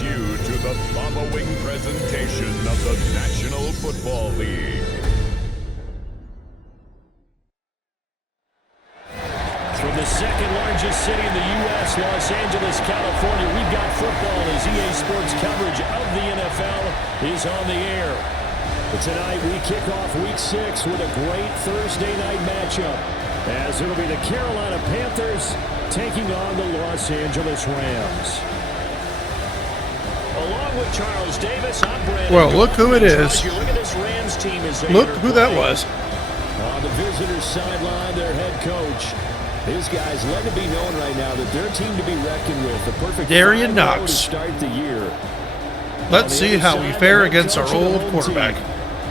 welcomes you to the following presentation of the National Football League. From the second largest city in the U.S., Los Angeles, California, we've got football as EA Sports coverage of the NFL is on the air. But tonight we kick off Week 6 with a great Thursday night matchup, as it'll be the Carolina Panthers taking on the Los Angeles Rams. Along with Charles Davis, I'm Brandon. Well, look who it is. Look at this Rams team as Look who that was. On the visitors' sideline, their head coach. These guys let it be known right now that they're a team to be reckoned with. The perfect Darian Knox. to start the year. Let's see how we fare against our old quarterback.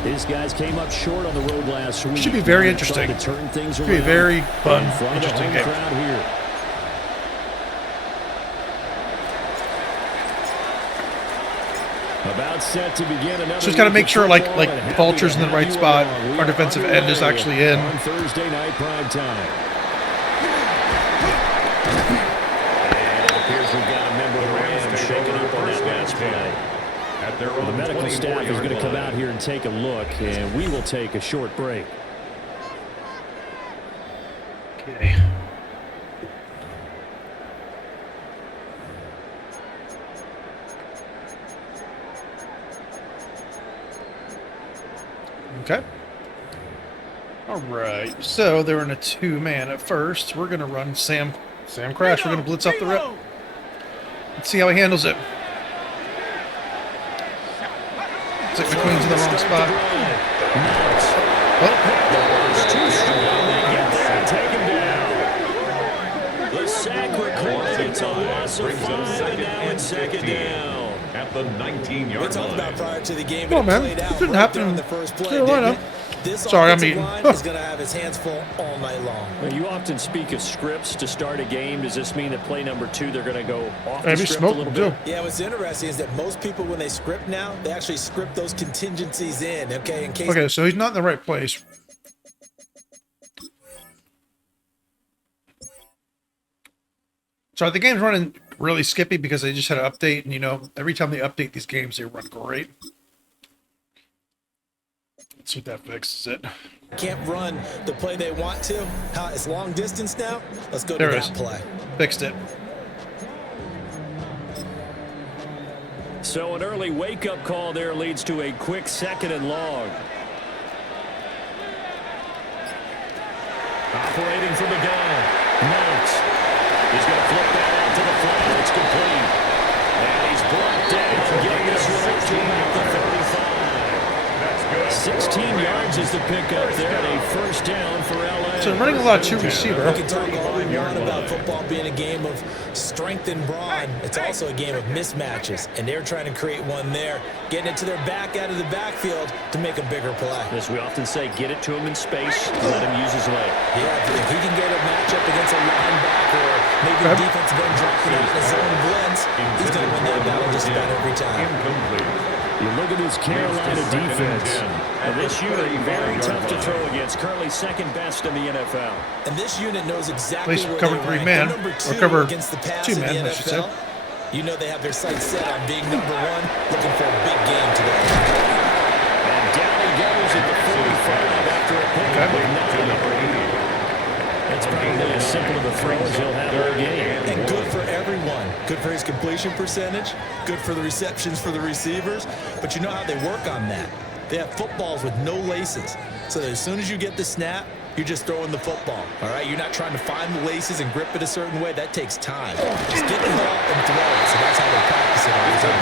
These guys came up short on the road last week. Should be very interesting. Should be a very fun, interesting game. Here. About set to begin another. Just got to make sure, like Vulture's in the right spot. Our defensive end is actually in. On Thursday night prime time. We've got a member of the Rams shaking up on that last play. The medical staff is going to come out here and take a look, and we will take a short break. Okay. Okay. All right. So they're in a two-man at first. We're going to run Sam Crash. We're going to blitz off the rip. Let's see how he handles it. Looks like McQueen's in the wrong spot. The sack recorded. It's a loss of 5, and now it's second down. At the 19-yard line. Talked about prior to the game. Oh man, it didn't happen in the first play. Sorry, I'm eating. Is going to have his hands full all night long. Well, you often speak of scripts to start a game. Does this mean that play number 2 they're going to go off the script a little bit? Yeah, what's interesting is that most people, when they script now, they actually script those contingencies in. Okay, in case. Okay, so he's not in the right place. So the game's running really skippy because they just had an update, and you know, every time they update these games, they run great. Let's see if that fixes it. Can't run the play they want to. It's long distance now. Let's go there to that play. Fixed it. So an early wake-up call there leads to a quick 2nd and long. Operating from the gun. Knox. He's going to flip that out to the flat. It's complete. And he's brought down, getting this one to about the 35. 16 yards is the pickup there, and a first down for LA. So running a lot of two receiver. We can talk all we want about football being a game of strength and brawn. It's also a game of mismatches, and they're trying to create one there, getting it to their back out of the backfield to make a bigger play. As we often say, get it to him in space, let him use his leg. Yeah, if he can get a matchup against a linebacker, or maybe a defensive end dropping out in his own blitz, he's going to win that battle just about every time. You look at this Carolina defense. And this unit very tough to throw against. Currently second best in the NFL. And this unit knows exactly where cover they rank. 3-man, They're or cover against the pass 2-man, in the I should say. NFL. You know they have their sights set on being number 1, looking for a big game today. And down he goes at the 45 after a pickup with nothing. It's probably as simple of a throw as he'll have all game. And good for everyone. Good for his completion percentage. Good for the receptions for the receivers. But you know how they work on that. They have footballs with no laces. So that as soon as you get the snap, you're just throwing the football. All right? You're not trying to find the laces and grip it a certain way. That takes time. Just get the ball and throw it. So that's how they practice it all the time.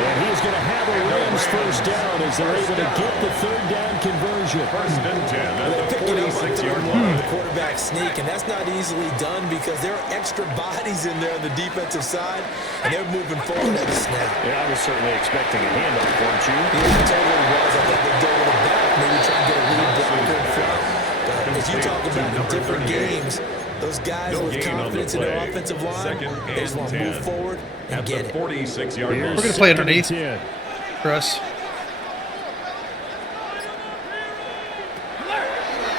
And he's going to have a Rams first down as they're able to get the 3rd down conversion. First and 10 at the 46-yard line. line. The quarterback sneak, and that's not easily done because there are extra bodies in there on the defensive side, and they're moving forward at the snap. Yeah, I was certainly expecting a handoff, weren't you? Yeah, totally was. I thought they'd go with a back, maybe try and get a lead blocker in front. But as you talk about in different games, those guys with confidence in their offensive line, they just want to move forward and get it. 46-yard line. We're going to play underneath for us.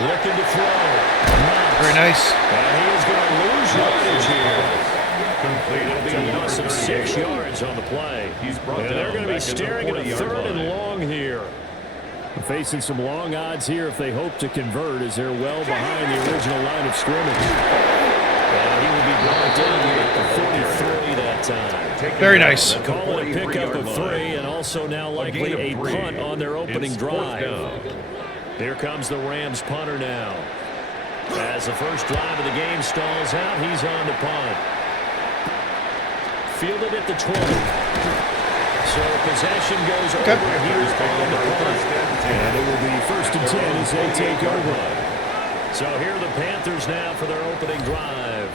Looking to throw. Very nice. And he is going to lose yardage here. Completed to loss of 6 yards on the play. And they're going to be staring at a 3rd and long here. They're facing some long odds here if they hope to convert, as they're well behind the original line of scrimmage. And he will be brought down at the 43 that time. Very nice. Call it a pickup of 3, and also now likely a punt on their opening drive. Here comes the Rams punter now. As the first drive of the game stalls out, he's on to punt. Fielded at the 20. So possession goes over here on the punt. And it will be 1st and 10 as they take over. So here are the Panthers now for their opening drive.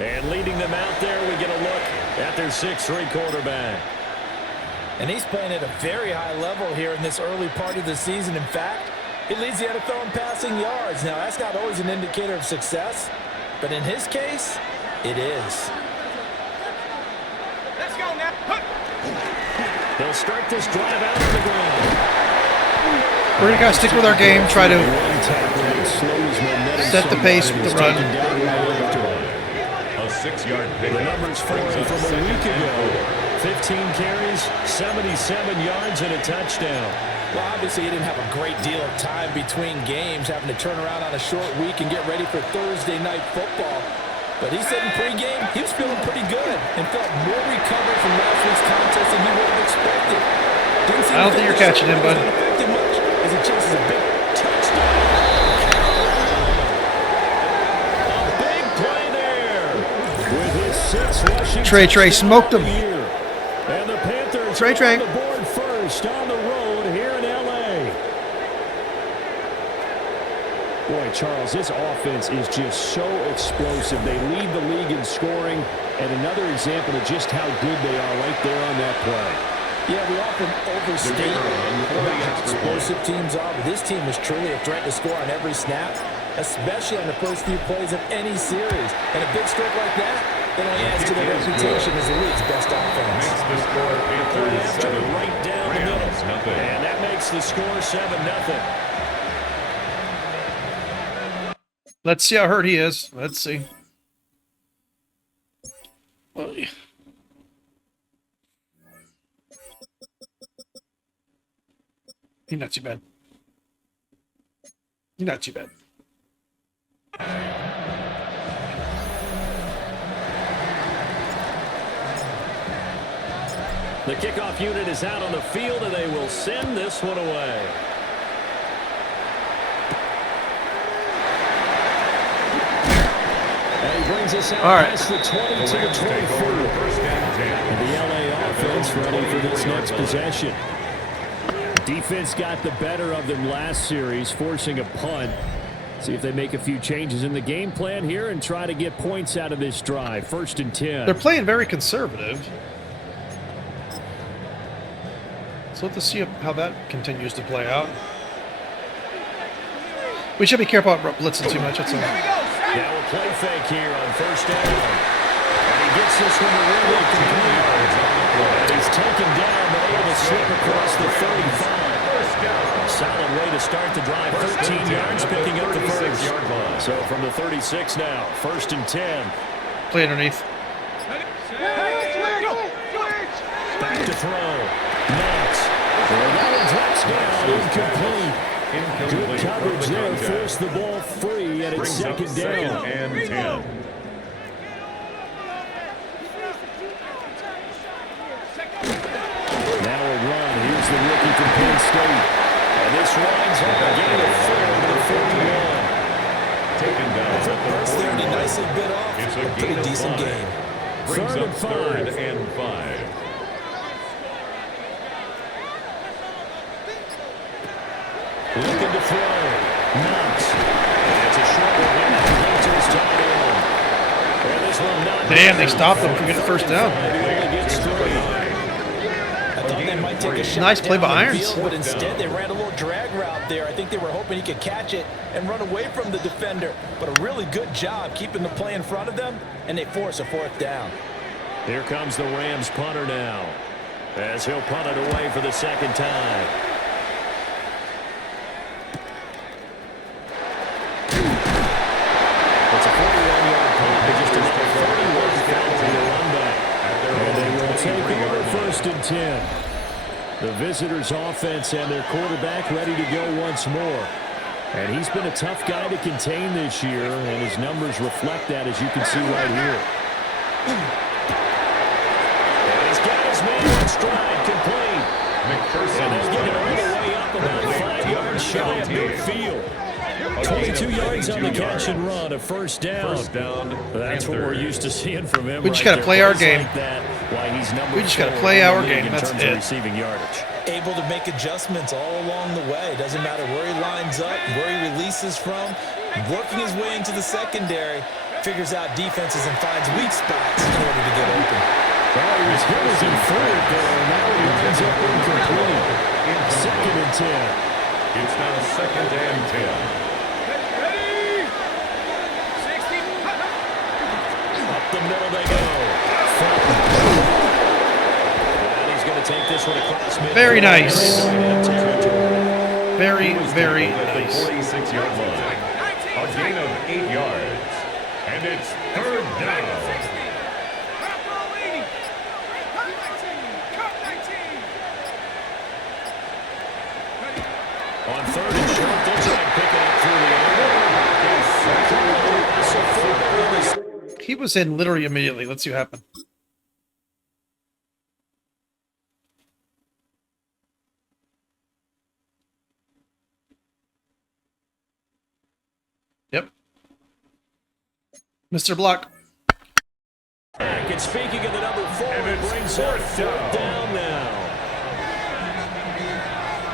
And leading them out there, we get a look at their 6'3" quarterback. And he's playing at a very high level here in this early part of the season. In fact, he leads the NFL in passing yards. Now, that's not always an indicator of success, but in his case, it is. Let's go now. They'll start this drive out on the ground. We're going to stick with our game, try to set the pace with the run. A 6-yard The pickup. numbers for him from a week ago. 15 carries, 77 yards, and a touchdown. Well, obviously, he didn't have a great deal of time between games, having to turn around on a short week and get ready for Thursday night football. But he said in pregame he was feeling pretty good and felt more recovered from last week's contest than he would have expected. I don't think you're catching him, bud. As he chases a big touchdown. A big play there. With his 6 rushing Trey smoked him. And the Panthers Trey. on the board first on the road here in L.A. Boy, Charles, this offense is just so explosive. They lead the league in scoring, and another example of just how good they are right there on that play. Yeah, we often overstate how explosive teams are, but this team is truly a threat to score on every snap, especially on the first few plays of any series. And a big stroke like that, it only adds to their reputation as the league's best offense. Makes the score Panthers 7, Right down the middle. Rams nothing. And that makes the score 7-0. Let's see how hurt he is. Let's see. He's not too bad. He's not too bad. The kickoff unit is out on the field, and they will send this one away. And he brings us out past the 20 to the 24. And the LA offense ready for this next possession. Defense got the better of them last series, forcing a punt. See if they make a few changes in the game plan here and try to get points out of this drive. 1st and 10. They're playing very conservative. So let's see how that continues to play out. We should be careful about blitzing too much. That's all. Now a play fake here on 1st down. And he gets this one to really complete. And he's taken down, but able to slip across the 35. Solid way to start the drive. 13 yards, picking up the first. So from the 36 now, 1st and 10. Play underneath. Back to throw. Knox. And that one drops down, incomplete. Good coverage there, forced the ball free, and it's 2nd down. and 10. Now a run. Here's the rookie from Penn State. And this runs up a gain of 4 to the 41. Taken down at the First 30 41. nicely bit off. It's a Pretty gain of decent 5. game. Brings 3rd up and 3rd 5. and 5. Looking to throw. Knox. It's a short one. And Panthers tied in. And this one not. Damn, they stopped them from getting a 1st down. Only gets 3. I thought they might take a shot Nice play down by the Irons. field, but instead they ran a little drag route there. I think they were hoping he could catch it and run away from the defender. But a really good job keeping the play in front of them, and they force a 4th down. Here comes the Rams punter now, as he'll punt it away for the 2nd time. It's a 41-yard punt, but just another 31 foul to the run back. At take over 1st and 10. The visitors' offense and their quarterback ready to go once more. And he's been a tough guy to contain this year, and his numbers reflect that, as you can see right here. And he's got his man in stride, complete. And they'll get it all the way up about 5 yards shy of midfield. 22 yards on the catch and run, a first down. That's what we're used to seeing from him. We just got to play our game. We just got to play our game. That's it. Receiving yardage. Able to make adjustments all along the way. Doesn't matter where he lines up, where he releases from. Working his way into the secondary, figures out defenses and finds weak spots in order to get open. Well, he was hit as in third there, and now he lines up incomplete. 2nd and 10. It's now 2nd and 10. Up the middle they go. And he's going to take this one across midfield. Very nice. Very, very At the nice. 46-yard line. A gain of 8 yards. And it's 3rd down. On 3rd and short, they'll try and pick it up through the air. He was in literally immediately. Let's see what happened. Yep. Mr. Block. And speaking of the number 4, it brings up 4th down now.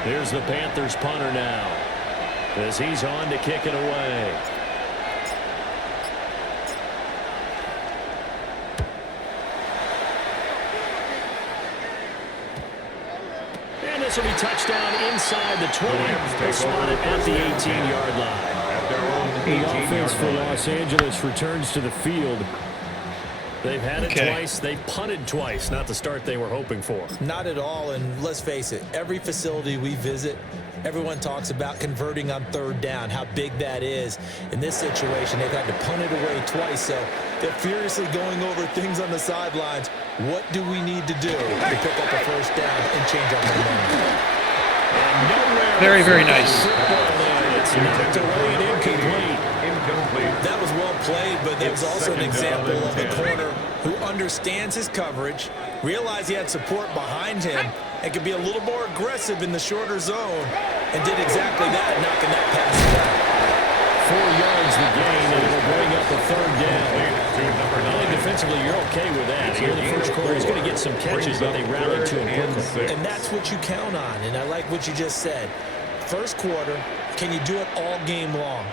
Here's the Panthers punter now, as he's on to kick it away. And this will be touchdown inside the 20. They'll spot it at the 18-yard line. The offense for Los Angeles returns to the field. They've had it twice. They've punted twice. Not the start they were hoping for. Not at all, and let's face it, every facility we visit, everyone talks about converting on 3rd down, how big that is. In this situation, they've had to punt it away twice, so they're furiously going over things on the sidelines. What do we need to do to pick up a 1st down and change our momentum? Very, very nice. It's knocked away and incomplete. That was well played, but that was also an example of a corner who understands his coverage, realized he had support behind him, and could be a little more aggressive in the shorter zone, and did exactly that, knocking that pass down. 4 yards the gain, and it'll bring up a 3rd down. I think defensively, you're okay with that. Here in the first quarter, he's going to get some catches, but they rallied to him quickly. And that's what you count on, and I like what you just said. First quarter, can you do it all game long?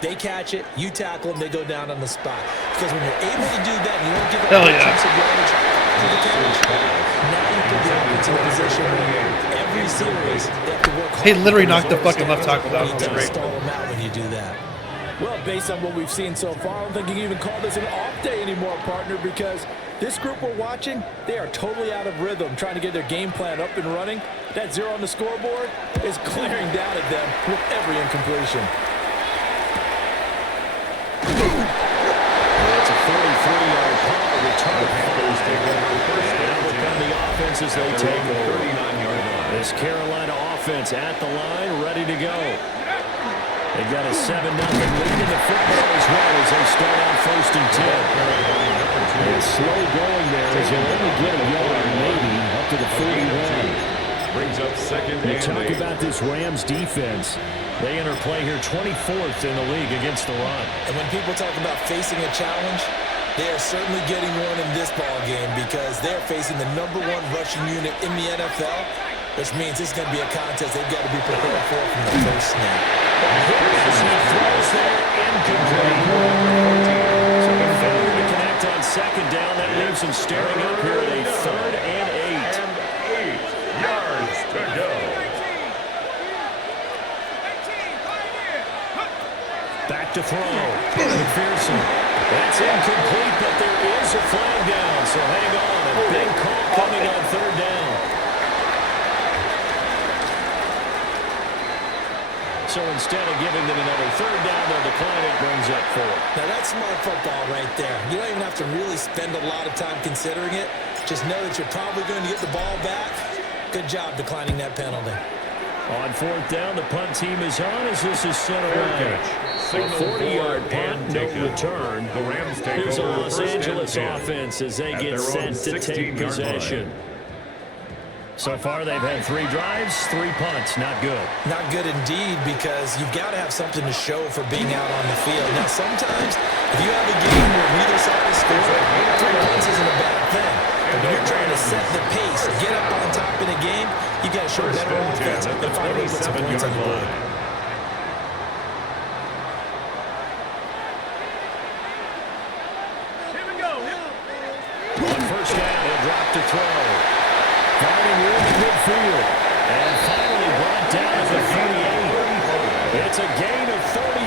They catch it, you tackle them, they go down on the spot. Because when you're able to do that, you don't give up chunks of yardage to the catch. Now you put the offense in a position where every series they have to work hard. He literally knocked the fucking left tackle down. You That was great. stall them out when you do that. Well, based on what we've seen so far, I don't think you can even call this an off day anymore, partner, because this group we're watching, they are totally out of rhythm, trying to get their game plan up and running. That 0 on the scoreboard is glaring down at them with every incompletion. It's a 43-yard punt return. Now become the offense as they take over. This Carolina offense at the line, ready to go. They've got a 7-0 lead in the football as well as they start out 1st and 10. It's slow going there as they'll only get a yard, maybe, up to the 41. Brings up 2nd and 8. You talk about this Rams defense. They enter play here 24th in the league against the run. And when people talk about facing a challenge, they are certainly getting one in this ball game because they're facing the #1 rushing unit in the NFL, which means this is going to be a contest they've got to be prepared for from the first snap. He throws there incomplete. So a failure to connect on 2nd down. That leaves him staring up here at a 3rd and 8. And 8 yards to go. Back to throw. McPhearson. That's incomplete, but there is a flag down. So hang on. A big call coming on 3rd down. So instead of giving them another third down, they'll decline it, brings up 4. Now, that's smart football right there. You don't even have to really spend a lot of time considering it. Just know that you're probably going to get the ball back. Good job declining that penalty. On 4th down, the punt team is on as this is center right. A 40-yard punt, no return. The Rams take Here's a over Los Angeles offense as they get set to take possession. So far, they've had 3 drives, 3 punts. Not good. Not good indeed, because you've got to have something to show for being out on the field. Now, sometimes, if you have a game where neither side is scoring, 3 punts isn't a bad thing. But when you're trying to set the pace, get up on top in a game, you got to show better offense and find a way to put some points on the board. On 1st down, he'll drop to throw. Finding room in midfield. And finally brought down at the 38. It's a gain of 35.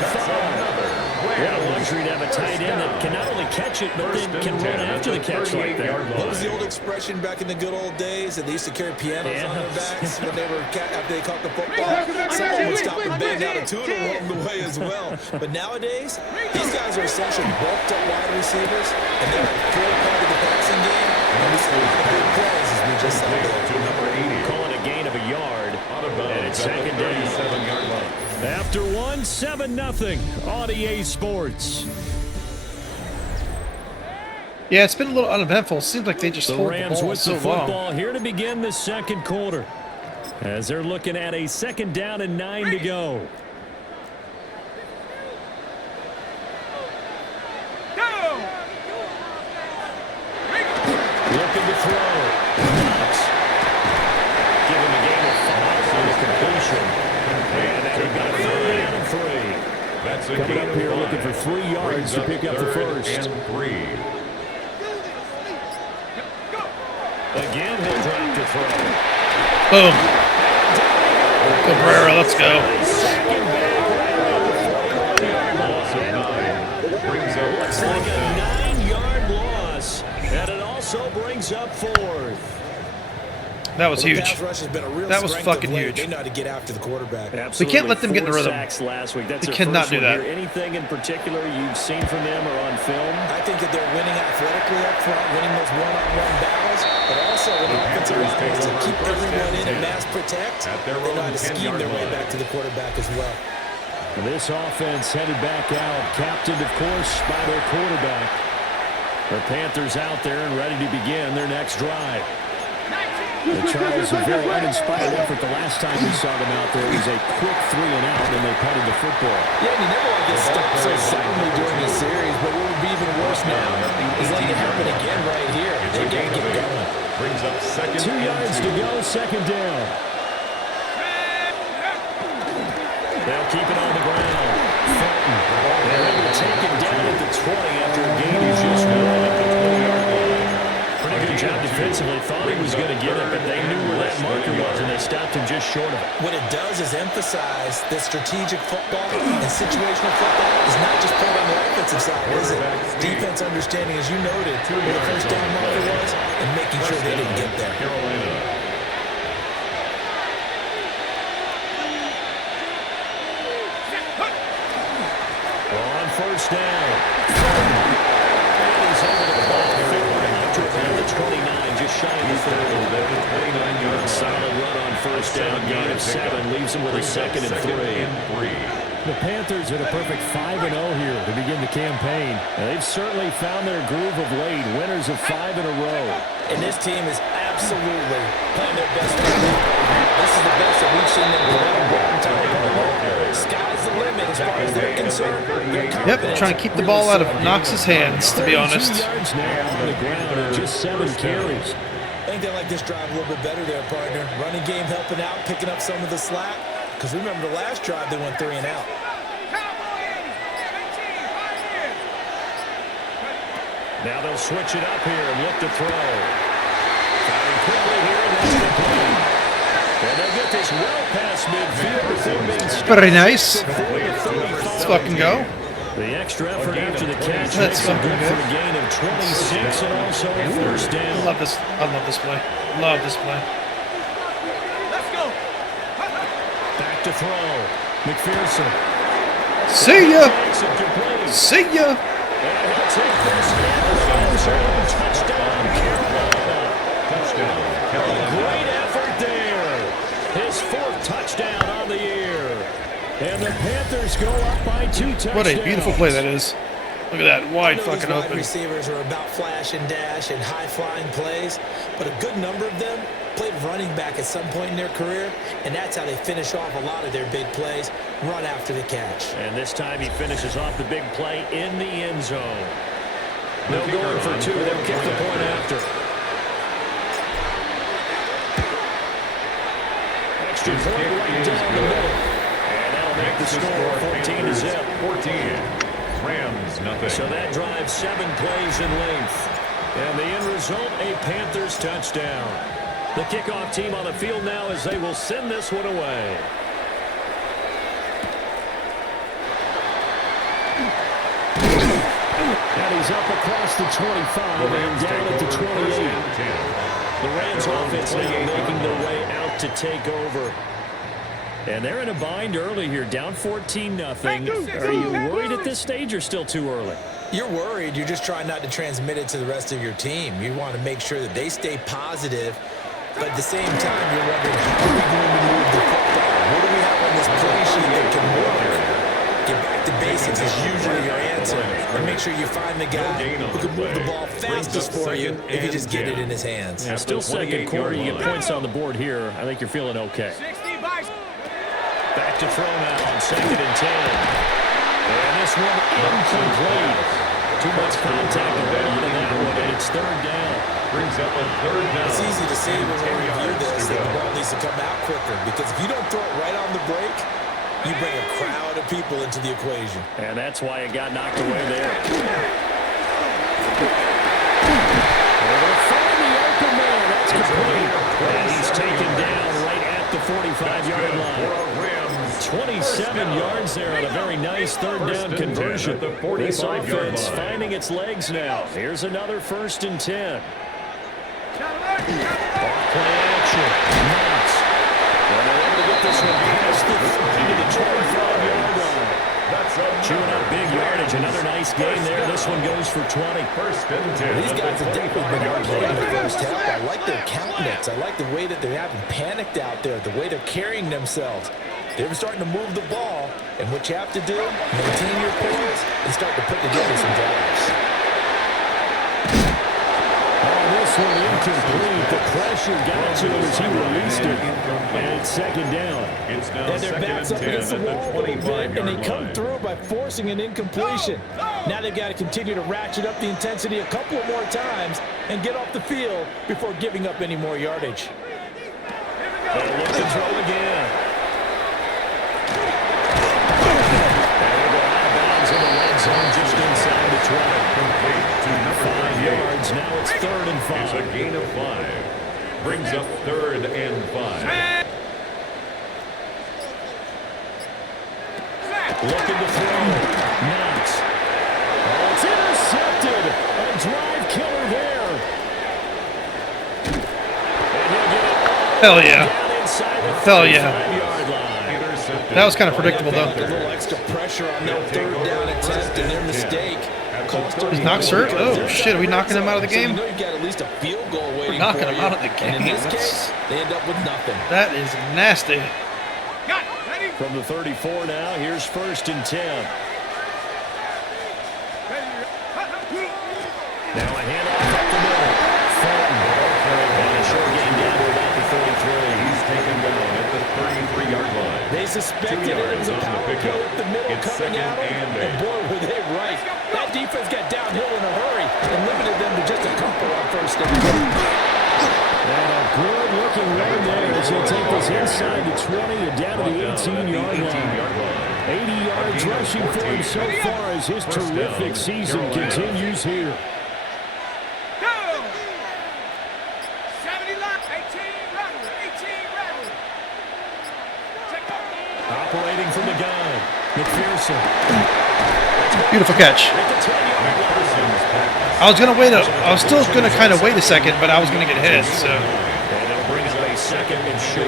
What a luxury to have a tight end that can not only catch it, but then can run after the catch like that. What was the old expression back in the good old days that they used to carry pianos on their backs when they were after they caught the football? Someone would stop and bang out a tune along the way as well. But nowadays, these guys are essentially bulked up wide receivers, and they're a core part of the passing game. And we see a lot of big plays as we just saw there. Calling a gain of a yard. And it's 2nd down. After 1, 7-0 on EA Sports. Yeah, it's been a little uneventful. Seems like they just The hold Rams the ball with so the football long. here to begin the 2nd quarter. As they're looking at a 2nd down and 9 to go. Looking to throw. Knox. Giving the game a 5 on the completion. And that he got a 3rd down and 3. That's a Coming gain up of here 5. looking for 3 yards to pick up the 1st. And 3. Again, he'll drop to throw. Boom. Cabrera, let's go. Second back. Brings up Looks like a 9-yard loss. And it also brings up 4th. That was The huge. pass rush has been a real That was strength of fucking late. huge. They know how to get after the quarterback. Absolutely. We can't let them get in the 4 rhythm. Sacks last week. That's They their cannot first do one that. here. Anything in particular you've seen from them or on film? I think that they're winning athletically up front, winning those one-on-one battles, but also with offensive lines to keep everyone in and mass protect. They know how to scheme their way back to the quarterback as well. This offense headed back out, captained, of course, by their quarterback. The Panthers out there and ready to begin their next drive. The Charles, a very uninspired effort the last time we saw them out there. It was a quick 3 and out, and they punted the football. Yeah, you never want to get stopped so suddenly during the series, but what would be even worse now is letting it happen again right here. They got to get going. Brings up 2nd 2 and yards 2. to go, 2nd down. They'll keep it on the ground. Felton. They're able to take it down at the 20 after a gain of just 1 at the 20-yard line. Pretty good job defensively. Thought he was going to get it, but they knew where that marker was, and they stopped him just short of it. What it does is emphasize that strategic football and situational football is not just played on the offensive side, is it? Defense understanding, as you noted, where the 1st down marker was, and making sure they didn't get there. Carolina. On 1st down. He's over to the ball. The 29, just shy of the 30. Solid run on 1st down. Gain of 7 leaves him with a 2nd and 3. The Panthers at a perfect 5-0 here to begin the campaign. And they've certainly found their groove of late. Winners of 5 in a row. And this team is absolutely playing their best football. This is the best that we've seen them play in a long time. Sky's the limit as far as they're concerned. Yep, trying to keep the ball out of Knox's hands, to be honest. 2 yards now on the ground and just 7 carries. I think they like this drive a little bit better there, partner. Running game helping out, picking up some of the slack. Because remember the last drive, they went 3 and out. Now they'll switch it up here and look to throw. Firing quickly here, and that's the play. And they get this well past midfield before being stopped. Very nice. at the 40-35. Let's fucking go. The extra effort after the catch That's makes them fucking good for a gain of 26 and also a 1st down. Love this. I love this play. Love this play. Back to throw. McPhearson. See ya. Makes it complete. See ya. And he'll take this in the end zone. Touchdown, Carolina. Touchdown, Carolina. Great effort there. His 4th touchdown on the year. And the Panthers go up by 2 touchdowns. What a beautiful play that is. Look at that, wide fucking Wide open. receivers are about flash and dash and high-flying plays, but a good number of them played running back at some point in their career, and that's how they finish off a lot of their big plays, run after the catch. And this time he finishes off the big play in the end zone. No going for 2. They'll kick the point after. Extra point right down the middle. And that'll make the score 14-0. 14. Rams, nothing. So that drives 7 plays in length. And the end result, a Panthers touchdown. The kickoff team on the field now as they will send this one away. And he's up across the 25 and down at the 28. The Rams offense now making their way out to take over. And they're in a bind early here, down 14-0. Are you worried at this stage or still too early? You're worried. You're just trying not to transmit it to the rest of your team. You want to make sure that they stay positive, but at the same time, you're wondering, how are we going to move the football? What do we have on this play sheet that can work? Get back to basics is usually your answer. And make sure you find the guy who can move the ball fastest for you if you just get it in his hands. Yeah, still second quarter. You get points on the board here. I think you're feeling okay. Back to throw now on 2nd and 10. And this one incomplete. Too much contact going on in that one, and it's 3rd down. Brings up a 3rd down. It's easy to say when we review this that the ball needs to come out quicker, because if you don't throw it right on the break, you bring a crowd of people into the equation. And that's why it got knocked away there. Find the open man. That's complete. And he's taken down right at the 45-yard line. 27 yards there on a very nice 3rd down conversion. This offense finding its legs now. Here's another 1st and 10. Play action. Knox. And they're able to get this one past the 25-yard line. Chewing up big yardage. Another nice gain there. This one goes for 20. 1st and 10. These guys have definitely been playing in the first half. I like their countenance. I like the way that they haven't panicked out there, the way they're carrying themselves. They're starting to move the ball, and what you have to do, maintain your poise and start to put together some drives. This one incomplete. The pressure got to him as he released it. And it's 2nd down. It's now And their backs up against the wall a little bit, and they come through by forcing an incompletion. Now they've got to continue to ratchet up the intensity a couple of more times and get off the field before giving up any more yardage. They'll look to throw again. Just inside the 20. Complete to number 5 yards. Now it's 3rd and 5. It's a gain of 5. Brings up 3rd and 5. Looking to throw. Knox. Oh, it's intercepted. A drive killer there. And he'll get it all Hell yeah. down inside the Hell yeah. 35-yard line. Intercepted. That was kind of predictable, though. A little extra pressure on that 3rd down attempt, and their mistake cost them. Is Knox hurt? Oh, shit. Are we knocking him out of the So you game? know you've got at least a field goal waiting knocking for him you. out of the And in game. this case, they end up with nothing. That is nasty. From the 34 now, here's 1st and 10. Now a handoff up the middle. Fulton. And a short gain down to about the 33. He's taken down at the 33-yard line. They suspected 2 it was yards a on the power pickup. play up the middle It's coming 2nd at them, and and 8. boy, were they right. That defense got downhill in a hurry and limited them to just a couple on 1st down. And a good-looking run there as he'll take this inside the 20 and down to the 18-yard line. 80 yards rushing for him so far as his terrific season continues here. Operating from the gun, McPhearson. Beautiful catch. At the 10-yard line. I was gonna wait. I was still gonna kind of wait a second, but I was gonna get hit. So And it'll bring up a 2nd and short.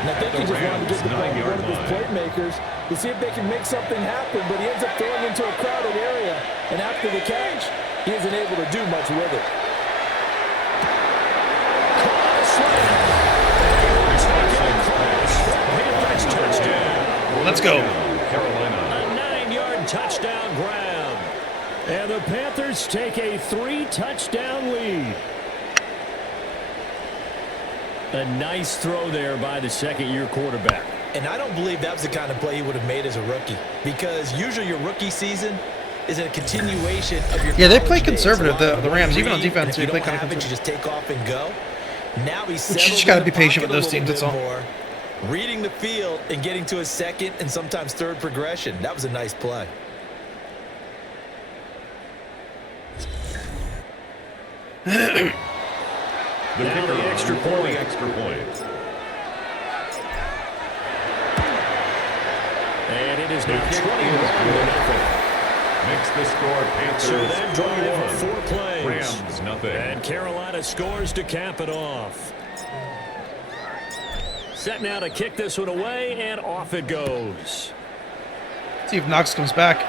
And I think he just wanted to get the ball to one of his playmakers to see if they can make something happen, but he ends up throwing into a crowded area. And after the catch, he isn't able to do much with it. Let's go. A 9-yard touchdown grab. And the Panthers take a 3-touchdown lead. A nice throw there by the second-year quarterback. And I don't believe that was the kind of play he would have made as a rookie, because usually your rookie season is a continuation of your they play college conservative, days. the Rams, even on defense. If you They play don't kind of have it, you conservative. just take off and go. Now he's You just got to be patient with those teams, that's all. more, reading the field and getting to a second and sometimes third progression. That was a nice play. The kicker, extra point. And it is now 21-0. Makes the score Panthers. So that drive of 4 plays. Rams, nothing. And Carolina scores to cap it off. Set now to kick this one away, and off it goes. See if Knox comes back.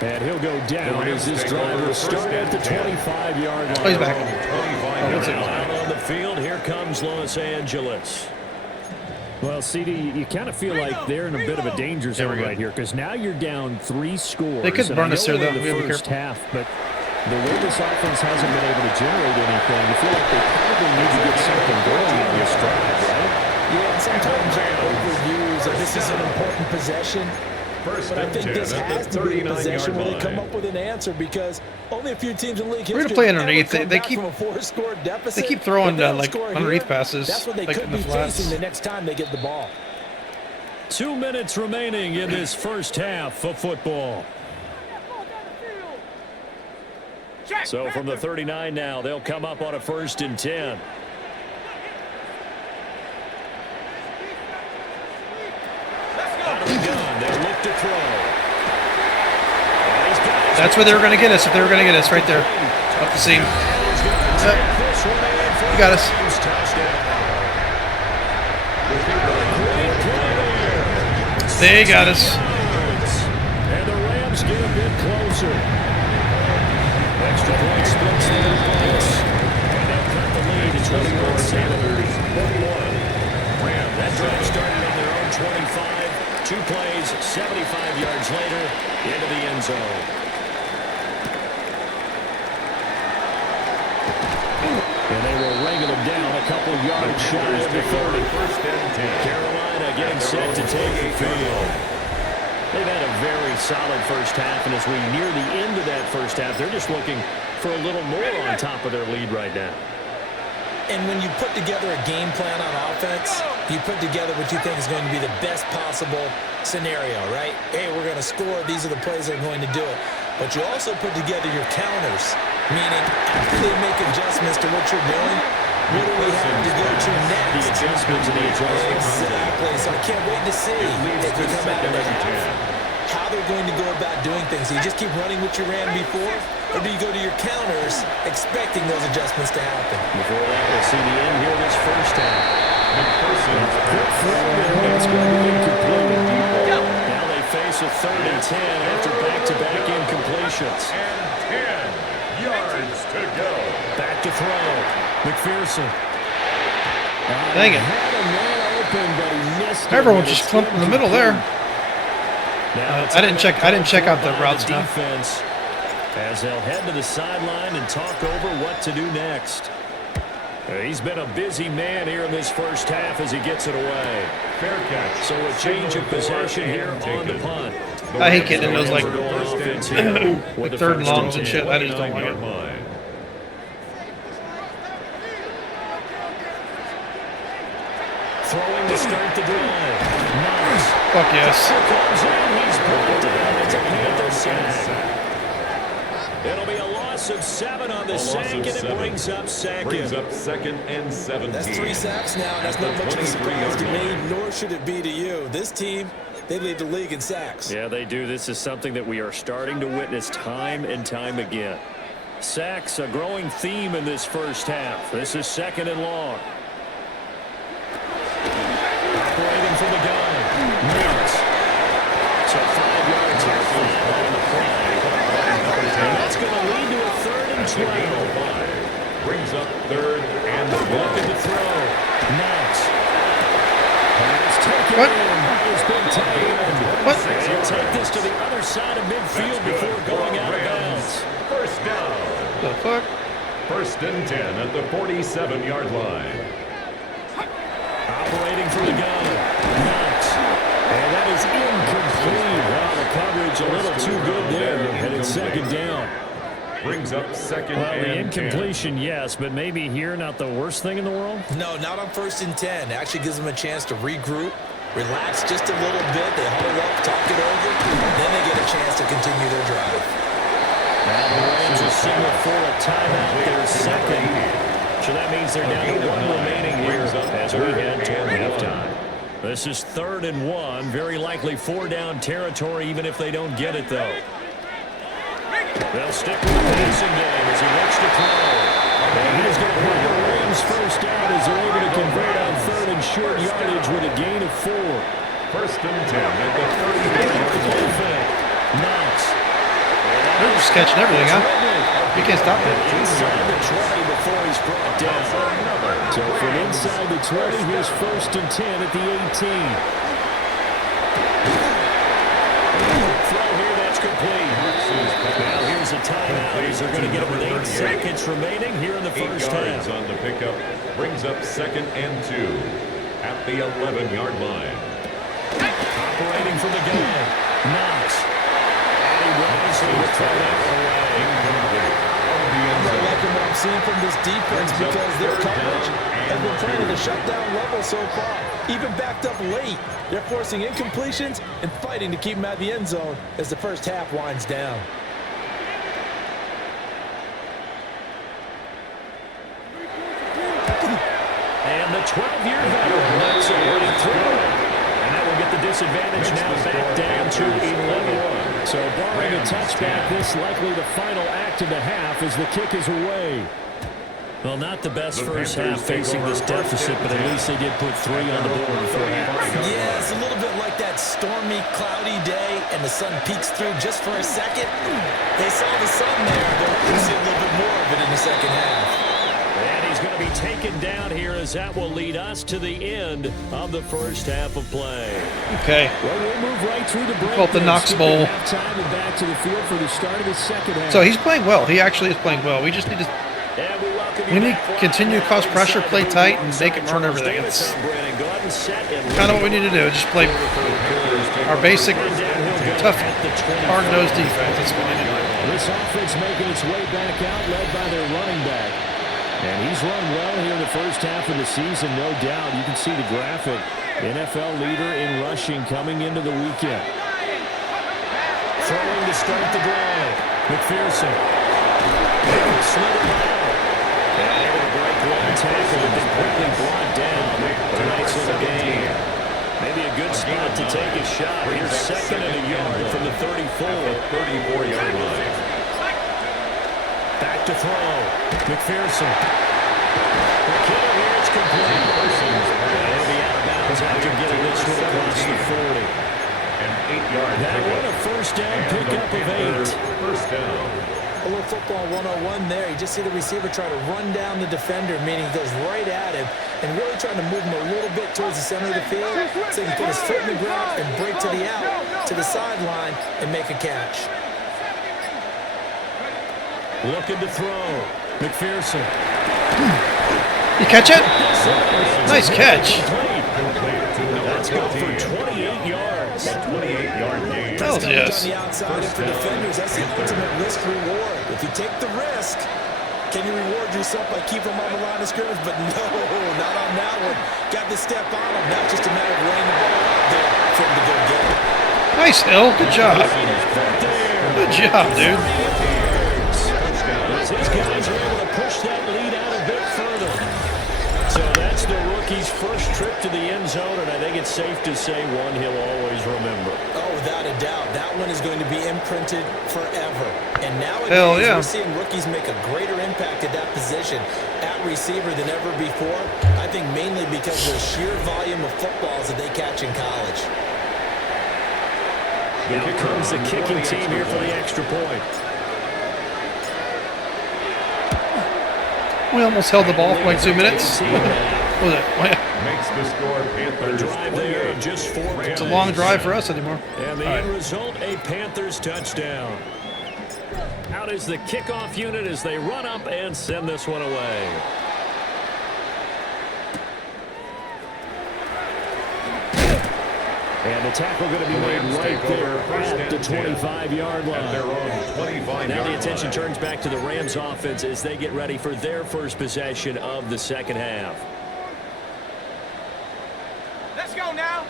And he'll go down as this drive will start at the 25-yard line. Oh, he's back. Out on the field, here comes Los Angeles. Well, CD, you kind of feel like they're in a bit of a danger zone right here, because now you're down 3 scores. They could burn us here, though. The first half, but the way this offense hasn't been able to generate anything, you feel like they probably need to get something going on this drive, right? Yeah, and sometimes I overuse that this is an important possession. But I think this has to be a possession where they come up with an answer, because only a few teams in league history. We're gonna play underneath. They keep from a 4-score deficit. They keep throwing like underneath passes. That's what they like could in the be flats. facing the next time they get the ball. 2 minutes remaining in this first half of football. So from the 39 now, they'll come up on a 1st and 10. Out of the gun, they'll look to throw. That's where they were going to get us. If they were going to get us, right there, up the seam. You got us. They got us. And the Rams get a bit closer. Extra point splits the points. And they'll cut the lead to 21-7. That drive started on their own 25. 2 plays, 75 yards later, into the end zone. And they will wrangle them down a couple yards shy of the 30. Carolina getting set to take the field. They've had a very solid first half, and as we near the end of that first half, they're just looking for a little more on top of their lead right now. And when you put together a game plan on offense, you put together what you think is going to be the best possible scenario, right? Hey, we're going to score. These are the plays that are going to do it. But you also put together your counters, meaning after they make adjustments to what you're doing, what do we have to go to next? The adjustments and the adjustments. Exactly. So I can't wait to see if we come out of the half, how they're going to go about doing things. Do you just keep running what you ran before, or do you go to your counters expecting those adjustments to happen? Before that, we'll see the end here this first half. Quick throw, and it's going to be incomplete. Now they face a 3rd and 10 after back-to-back incompletions. And 10 yards to go. Back to throw. McPhearson. Dang it. Had a man open, but he missed it. Everyone just clumped in the middle there. Now I didn't check out the routes now. Defense, as they'll head to the sideline and talk over what to do next. He's been a busy man here in this first half as he gets it away. Fair catch. So a change of possession here on the punt. I hate getting in those like With the 3rd and 1st longs and shit. I just don't like it. Throwing to start the drive. Knox. Fuck yes. Comes in. He's brought down. It's a Panther sack. It'll be a loss of 7 on the sack, and it brings up 2nd. Brings up 2nd and 17. That's 3 sacks now. That's not much of a surprise to me, nor should it be to you. This team, they lead the league in sacks. Yeah, they do. This is something that we are starting to witness time and time again. Sacks, a growing theme in this first half. This is 2nd and long. Operating from the gun. Knox. So 5 yards here on the play. And that's going to lead to a 3rd and 12. Brings up 3rd and Looking to throw. Knox. Pass taken What? in. Has been taken. What? He'll take this to the other side of midfield before going out of bounds. First down. The fuck? 1st and 10 at the 47-yard line. Operating from the gun. Knox. And that is incomplete. Wow, the coverage a little too good there. And it's 2nd down. Brings up 2nd Well, the and 10. incompletion, yes, but maybe here not the worst thing in the world? No, not on 1st and 10. Actually gives them a chance to regroup, relax just a little bit. They huddle up, talk it over, then they get a chance to continue their drive. Now the Rams will signal for a timeout. Their 2nd. So that means they're down to 1 remaining here as we head toward halftime. This is 3rd and 1. Very likely 4-down territory, even if they don't get it, though. They'll stick with the passing game as he looks to throw. And he's going to bring the Rams first down as they're able to convert on 3rd and short yardage with a gain of 4. 1st and 10 at the 30-yard line. Knox. They're just catching everything, huh? You can't stop it. Inside the 20 before he's brought down. So from inside the 20, here's 1st and 10 at the 18. Throw here, that's complete. Now here's a timeout as they're going to get it with 8 seconds remaining here in the 8 first yards half. on the pickup. Brings up 2nd and 2 at the 11-yard line. Operating from the gun. Knox. And he wisely will throw that away. I'm liking what I'm seeing from this defense because their coverage has been playing at a shutdown level so far. Even backed up late, they're forcing incompletions and fighting to keep them out of the end zone as the first half winds down. And the 12-year veteran lets it right through. And that will get the disadvantage now back down to 11. So barring a touchback, this likely the final act of the half as the kick is away. Well, not the best first half facing this deficit, but at least they did put 3 on the board before half. Yeah, it's a little bit like that stormy, cloudy day, and the sun peeks through just for a second. They saw the sun there. They're going to see a little bit more of it in the second half. And he's going to be taken down here as that will lead us to the end of the first half of play. Okay. Well, we'll move right through the break. Call it the Knox Bowl. Halftime and back to the field for the start of the second half. So he's playing well. He actually is playing well. We just need to need to continue to cause pressure, play tight, and make it run everything. It's kind of what we need to do. Just play our basic, tough, hard-nosed defense. That's what we need to do. This offense making its way back out, led by their running back. And he's run well here in the first half of the season, no doubt. You can see the graphic. NFL leader in rushing coming into the weekend. Throwing to start the drive. McPhearson. Slid it out. And able to break one tackle and then quickly brought down. Tonight's in the game. Maybe a good spot to take a shot. Here's 2nd and a yard from the 34. 34-yard line. Back to throw. McPhearson. The killer here, it's complete. They'll be out of bounds after getting this one across the 40. An 8-yard That one a first down pickup of 8. First down. A little football 101 there. You just see the receiver try to run down the defender, meaning he goes right at him and really trying to move him a little bit towards the center of the field so he can put his foot in the ground and break to the out, to the sideline, and make a catch. Looking to throw. McPhearson. You catch it? Nice catch. That's good for 28 yards. 28-yard gain. Hell yes. On the outside, and for defenders, that's the ultimate risk-reward. If you take the risk, can you reward yourself by keeping them on the line of scrimmage? But no, not on that one. Got the step on him. Now it's just a matter of laying the ball out there for him to go get it. Nice, Hill. Good job. Good job, dude. These guys are able to push that lead out a bit further. So that's the rookie's first trip to the end zone, and I think it's safe to say one he'll always remember. Oh, without a doubt. That one is going to be imprinted forever. And nowadays, we're seeing rookies make a greater impact at that position at receiver than ever before. I think mainly because of the sheer volume of footballs that they catch in college. Now comes the kicking team here for the extra point. We almost held the ball for like 2 minutes. Was it? Makes the score Panthers Drive there of just 4. It's a long drive for us anymore. And the end result, a Panthers touchdown. Out is the kickoff unit as they run up and send this one away. And the tackle going to be made right there at the 25-yard line. Now the attention turns back to the Rams offense as they get ready for their first possession of the second half. Let's go now.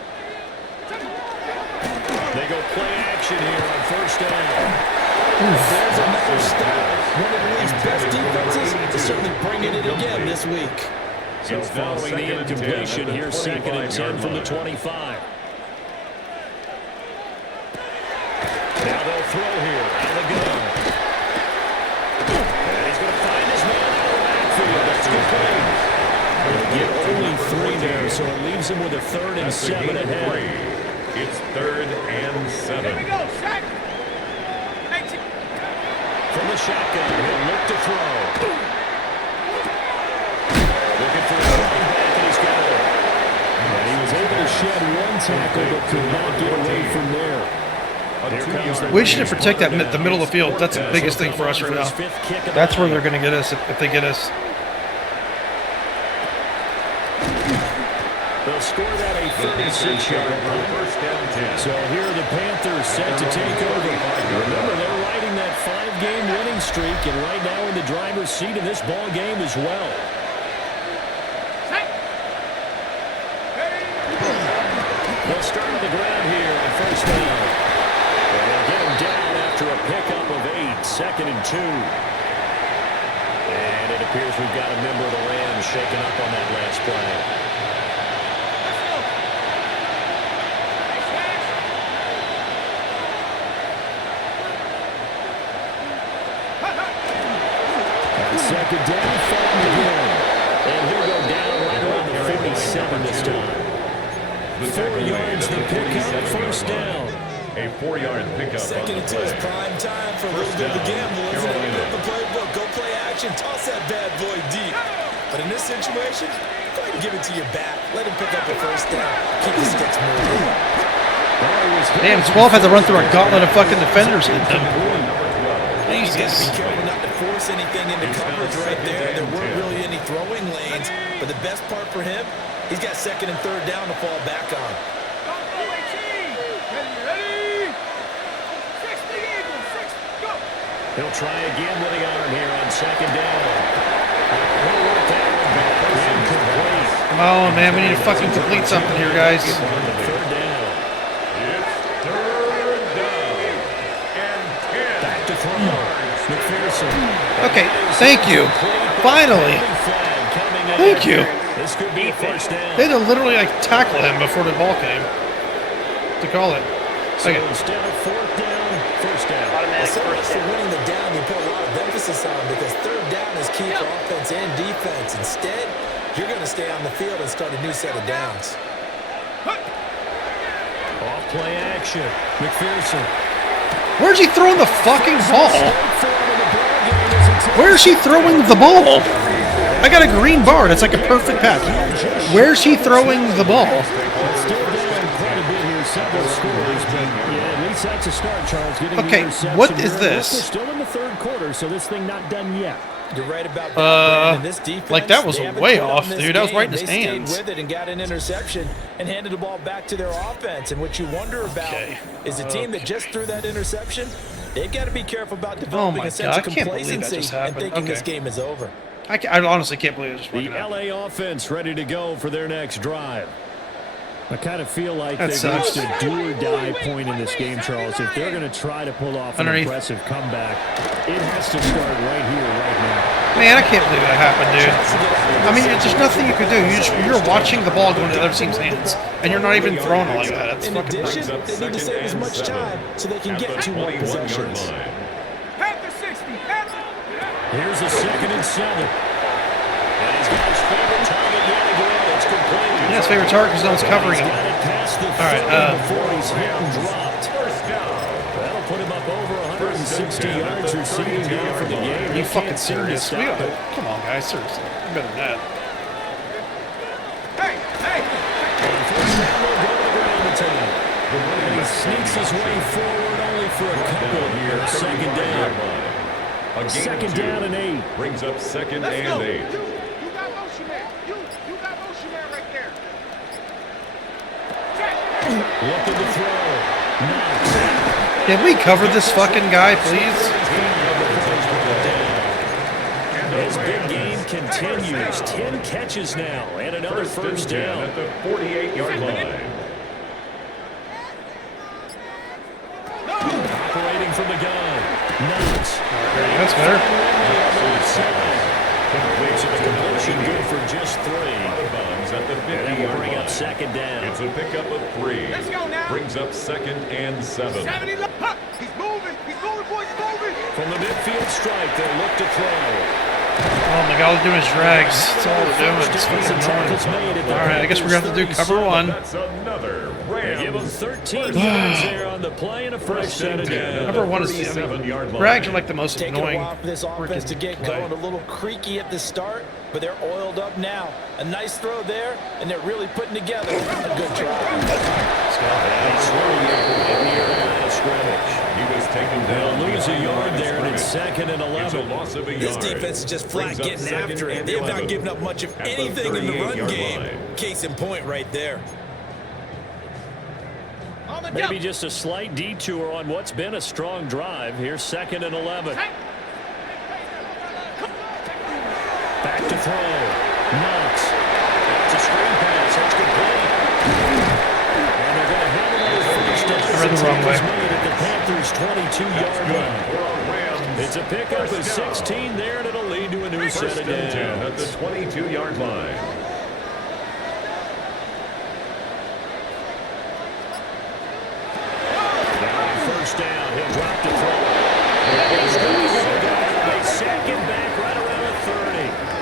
They go play action here on first down. There's another stop. One of the league's best defenses is certainly bringing it again this week. So following the incompletion, here's 2nd and 10 from the 25. Now they'll throw here. Out they go. And he's going to find his man out of the backfield. That's complete. They get only 3 there, so it leaves him with a 3rd and 7 ahead. It's 3rd and 7. Here we go, Shaq. From the shotgun, he'll look to throw. Looking for a running back, and he's got it. And he was able to shed 1 tackle, but could not get away from there. We should protect that the middle of the field. That's the biggest thing for us right now. That's where they're going to get us if they get us. They'll score that a 36-yard run. So here are the Panthers set to take over. Remember, they're riding that 5-game winning streak, and right now in the driver's seat of this ball game as well. They'll start on the ground here on first down. And they'll get him down after a pickup of 8, 2nd and 2. And it appears we've got a member of the Rams shaken up on that last play. Second down, falling again. And he'll go down right around the 57 this time. 4 yards the pickup, first down. A 4-yard pickup. 2nd and 2 is prime time for a little bit of the gamble, isn't it? Get the playbook, go play action, toss that bad boy deep. But in this situation, go ahead and give it to your back. Let him pick up a first down. Keep the sticks moving. Damn, 12 had to run through a gauntlet of fucking defenders. Jesus. Be careful not to force anything into coverage right there. There weren't really any throwing lanes. But the best part for him, he's got 2nd and 3rd down to fall back on. He'll try again with the arm here on 2nd down. Come on, man. We need to fucking complete something here, guys. 3rd down. It's 3rd down. And 10. Back to throw. McPhearson. Okay, thank you. Finally. Thank you. This could be a first down. They had to literally like tackle him before the ball came to call it. So instead of 4th down, first down. So much for winning the down, you put a lot of emphasis on because 3rd down is key for offense and defense. Instead, you're going to stay on the field and start a new set of downs. Off play action. McPhearson. Where's he throwing the fucking ball? Where's he throwing the ball? I got a green bar. That's like a perfect pass. Where's he throwing the ball? Okay, what is this? We're still in the 3rd quarter, so this thing not done yet. You're right about that. This defense, like that was way off, dude. That was right in his hands. They stayed with it and got an interception and handed the ball back to their offense. And what you wonder about is a team that just threw that interception. They've got to be careful about developing a sense of complacency and thinking this game is over. I honestly can't believe it just The LA offense ready to go for their next drive. I kind of feel like they've reached a do-or-die point in this game, Charles. If they're going to try to pull off an impressive comeback, it has to start right here, right now. Man, I can't believe that happened, dude. I mean, there's nothing you can do. You're watching the ball go into the other team's hands, and you're not even throwing it like that. It's In fucking addition, crazy. they need to save as much time so they can get 2 more possessions. Panther 60. Panther. Here's a 2nd and 7. And he's got his favorite target yet again. It's complete. Yeah, his favorite target because no one's covering him. Got it past the All right, 30 before he's hit and dropped. That'll put him up over 160 yards receiving now for the game. You He fucking can't seem to serious? stop We it. gotta, come on, guys, seriously. You better than that. Hey, hey. First down will go to ground attack. And he sneaks his way forward only for a couple here. 2nd down. Second down and 8. Brings up 2nd Let's and go. 8. You got motion man. You got motion man right there. Check. Looking to throw. Knox. Can we cover this fucking guy, please? His big game continues. 10 catches now and another first down. At the 48-yard line. Operating from the gun. Knox. That's better. Completes the completion good for just 3. At the And that will 50-yard bring line. up 2nd down. It's a pickup of 3. Let's go now. Brings up 2nd and 7. 70 left. Huh. He's moving, boys, moving. From the midfield strike, they'll look to throw. Oh my god, all they're doing is drags. That's all they're doing. It's fucking annoying. Alright, I guess we're going to have to do cover 1. That's another They give him Rams. 13 yards there on the play and a fresh set of down. Cover 1 is, I mean, 37-yard line. drags are like the most Taking a annoying. while for this offense to get play. going. A little creaky at the start, but they're oiled up now. A nice throw there, and they're really putting together a good drive. He was taken They'll down. lose a yard there, and it's scrimmage. 2nd and It's a 11. loss of a This yard. defense is just flat Brings up getting 2nd after it. and They've 11. not given up much of At the anything in the run 38-yard game. line. Case in point right there. On the Maybe jump. just a slight detour on what's been a strong drive. Here's 2nd and 11. Back to throw. Knox. It's a screen pass. That's complete. And they're going to have another first down. I read the wrong way. Made at the Panthers' 22-yard line. For Rams. It's a pickup of 16 there, and it'll lead to a new set First of and 10 at the downs. 22-yard line. First down. He'll drop to throw. They sack him back right around the 30.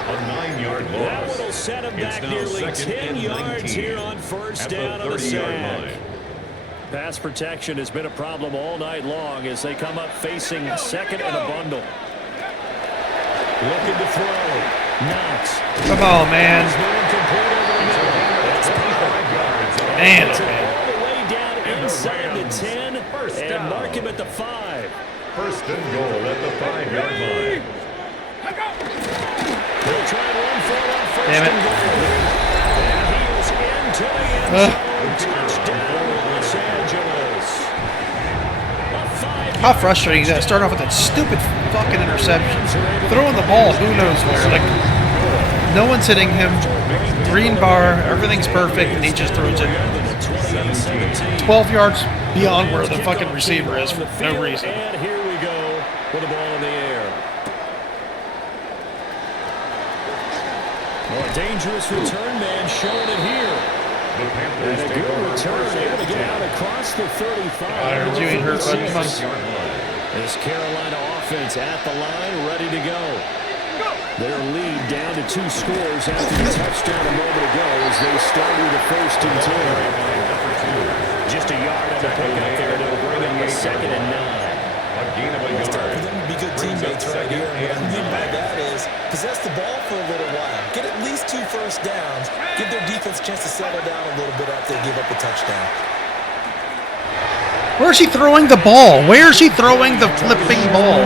A 9-yard That loss. one will set him It's back now nearly 2nd 10 and yards 19 here on first at down the on the 30-yard sack. line. Pass protection has been a problem all night long as they come up facing 2nd and a bundle. Looking to throw. Knox. Come on, man. He's moving complete over the middle. It's Piper. Man, Gets it man. all the way down inside the 10 First and down. mark him at the 5. First and goal at the 5-yard line. He'll try and run for it on first Damn it. and goal. And he is into the end zone. Touchdown, Los Angeles. A 5-yard How frustrating is that? Starting off with that stupid fucking interception. Throwing the ball, who knows where. Like, no one's hitting him. Green bar, everything's perfect, and he just throws it 12 yards beyond where the fucking receiver is for no reason. And here we go with the ball in the air. Well, a dangerous return man showing it here. The Panthers And a take good over return, first able to and get 10. out across the 35. I heard you ain't hurt, bud. Come on. 6-yard line. This Carolina offense at the line, ready to go. Their lead down to 2 scores after the touchdown a moment ago as they start with a 1st and 10. Just a yard on the pickup there, and it'll bring up a 2nd and 9. A gain of a For yard. them to be good Brings up teammates right 2nd here. What I and mean by 9. that is possess the ball for a little while. Get at least 2 first downs. Give their defense a chance to settle down a little bit after they give up a touchdown. Where's he throwing the ball? Where's he throwing the flipping ball?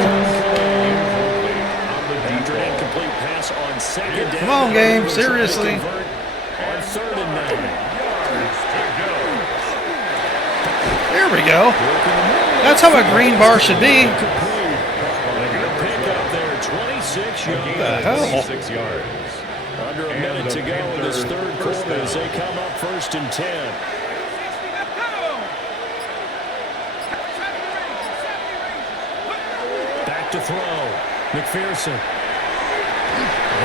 After an incomplete pass on 2nd down. Come on, game. Seriously. On 3rd and 9. There we go. That's how a green bar should be. A good pickup there, 26 yards. The hell? 6 yards. Under a And minute the to go in this Panthers third first quarter as down. they come up 1st and 10. Back to throw. McPhearson.